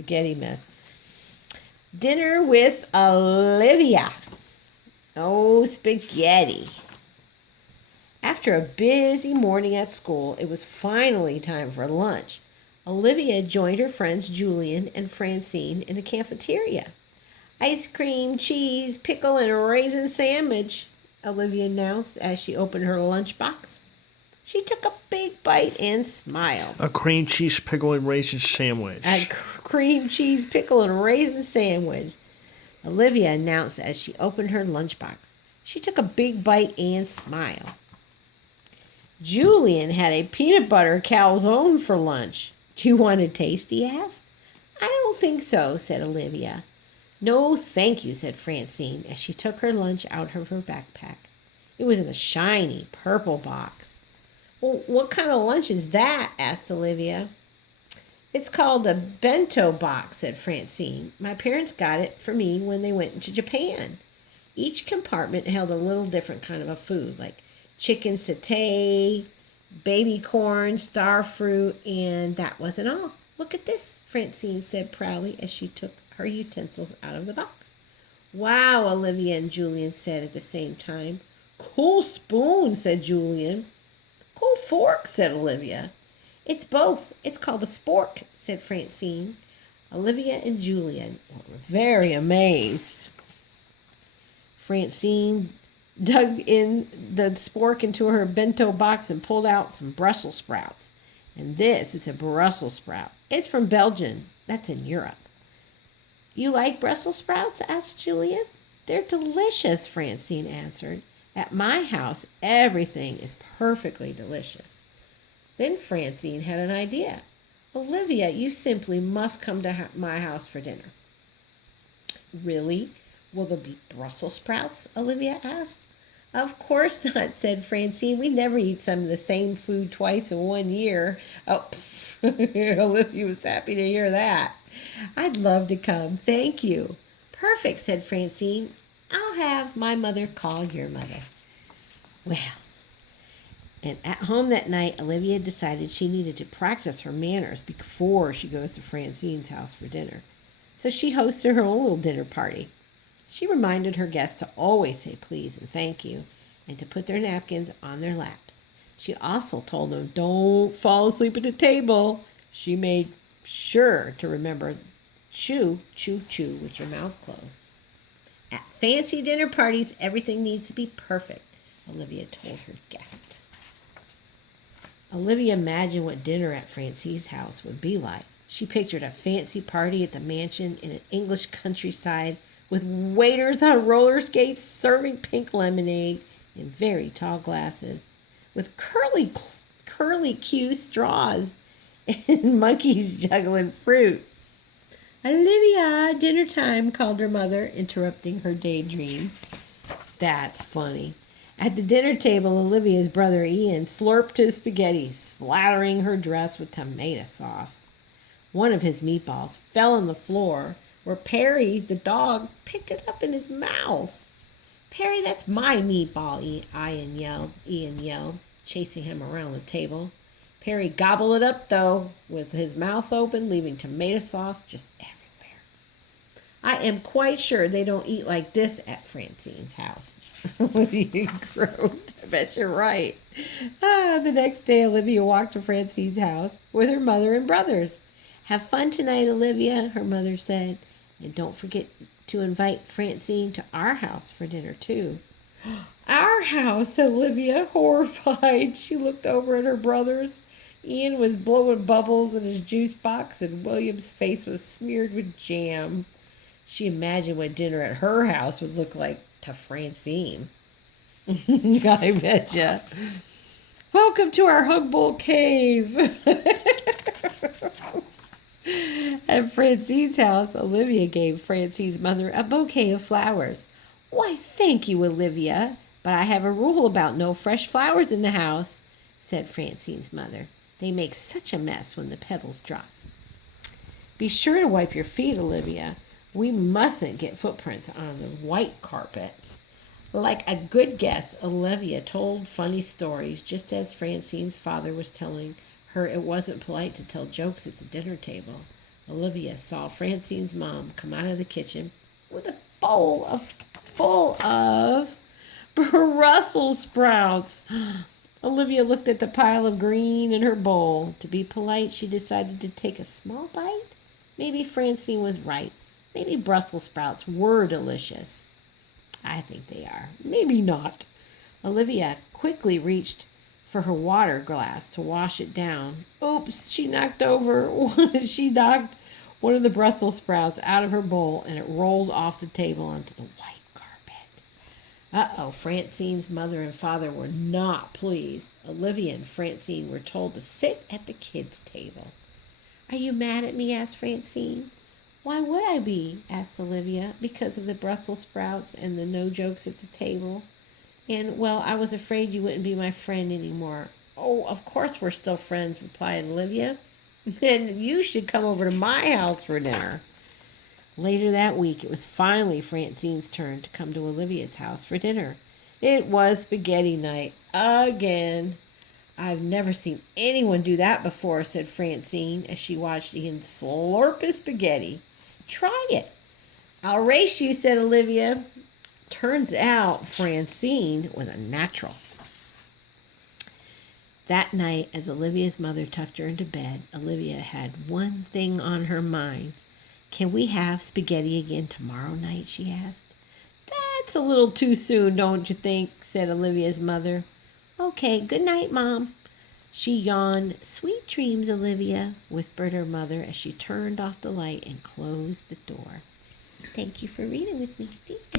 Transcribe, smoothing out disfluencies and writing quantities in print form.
spaghetti mess. Dinner with Olivia. Oh, spaghetti. After a busy morning at school, it was finally time for lunch. Olivia joined her friends Julian and Francine in the cafeteria. Ice cream, cheese, pickle, and a raisin sandwich, Olivia announced as she opened her lunchbox. She took a big bite and smiled. A cream cheese pickle and raisin sandwich. A cream cheese, pickle, and raisin sandwich, Olivia announced as she opened her lunchbox. She took a big bite and smiled. Julian had a peanut butter calzone for lunch. Do you want a taste? He asked. I don't think so, said Olivia. No, thank you, said Francine as she took her lunch out of her backpack. It was in a shiny purple box. Well, what kind of lunch is that? Asked Olivia. It's called a bento box, said Francine. My parents got it for me when they went to Japan. Each compartment held a little different kind of a food, like chicken satay, baby corn, star fruit, and that wasn't all. Look at this, Francine said proudly as she took her utensils out of the box. Wow, Olivia and Julian said at the same time. Cool spoon, said Julian. Cool fork, said Olivia. It's both. It's called a spork, said Francine. Olivia and Julian were very amazed. Francine dug in the spork into her bento box and pulled out some Brussels sprouts. And this is a Brussels sprout. It's from Belgium. That's in Europe. You like Brussels sprouts? Asked Julian. They're delicious, Francine answered. At my house, everything is perfectly delicious. Then Francine had an idea. Olivia, you simply must come to my house for dinner. Really? Will there be Brussels sprouts? Olivia asked. Of course not, said Francine. We never eat some of the same food twice in 1 year. Oh, Olivia was happy to hear that. I'd love to come. Thank you. Perfect, said Francine. I'll have my mother call your mother. Well, and at home that night, Olivia decided she needed to practice her manners before she goes to Francine's house for dinner. So she hosted her own little dinner party. She reminded her guests to always say please and thank you, and to put their napkins on their laps. She also told them, don't fall asleep at the table. She made sure to remember, chew, chew, chew with your mouth closed. At fancy dinner parties, everything needs to be perfect, Olivia told her guests. Olivia imagined what dinner at Francine's house would be like. She pictured a fancy party at the mansion in an English countryside with waiters on roller skates serving pink lemonade in very tall glasses, with curly Q straws and monkeys juggling fruit. Olivia, dinner time, called her mother, interrupting her daydream. That's funny. At the dinner table, Olivia's brother Ian slurped his spaghetti, splattering her dress with tomato sauce. One of his meatballs fell on the floor, where Perry, the dog, picked it up in his mouth. Perry, that's my meatball, Ian yelled, chasing him around the table. Perry gobbled it up, though, with his mouth open, leaving tomato sauce just everywhere. I am quite sure they don't eat like this at Francine's house. Olivia groaned. I bet you're right. The next day, Olivia walked to Francine's house with her mother and brothers. Have fun tonight, Olivia, her mother said. And don't forget to invite Francine to our house for dinner, too. Our house, said Olivia, horrified. She looked over at her brothers. Ian was blowing bubbles in his juice box, and William's face was smeared with jam. She imagined what dinner at her house would look like to Francine. I betcha. Welcome to our Humboldt cave. At Francine's house, Olivia gave Francine's mother a bouquet of flowers. Why, thank you, Olivia, but I have a rule about no fresh flowers in the house, said Francine's mother. They make such a mess when the petals drop. Be sure to wipe your feet, Olivia. We mustn't get footprints on the white carpet. Like a good guest, Olivia told funny stories, just as Francine's father was telling her it wasn't polite to tell jokes at the dinner table. Olivia saw Francine's mom come out of the kitchen with a bowl full of Brussels sprouts. Olivia looked at the pile of green in her bowl. To be polite, she decided to take a small bite. Maybe Francine was right. Maybe Brussels sprouts were delicious. I think they are. Maybe not. Olivia quickly reached for her water glass to wash it down. Oops, she knocked one of the Brussels sprouts out of her bowl and it rolled off the table onto the white carpet. Uh-oh, Francine's mother and father were not pleased. Olivia and Francine were told to sit at the kids' table. Are you mad at me? Asked Francine. Why would I be? Asked Olivia. Because of the Brussels sprouts and the no jokes at the table. And, well, I was afraid you wouldn't be my friend anymore. Oh, of course we're still friends, replied Olivia. Then you should come over to my house for dinner. Later that week, it was finally Francine's turn to come to Olivia's house for dinner. It was spaghetti night again. I've never seen anyone do that before, said Francine as she watched Ian slurp his spaghetti. Try it. I'll race you, said Olivia. Turns out Francine was a natural. That night, as Olivia's mother tucked her into bed, Olivia had one thing on her mind. Can we have spaghetti again tomorrow night? She asked. That's a little too soon, don't you think? Said Olivia's mother. Okay, good night, Mom. She yawned. Sweet dreams, Olivia, whispered her mother as she turned off the light and closed the door. Thank you for reading with me. Thank you.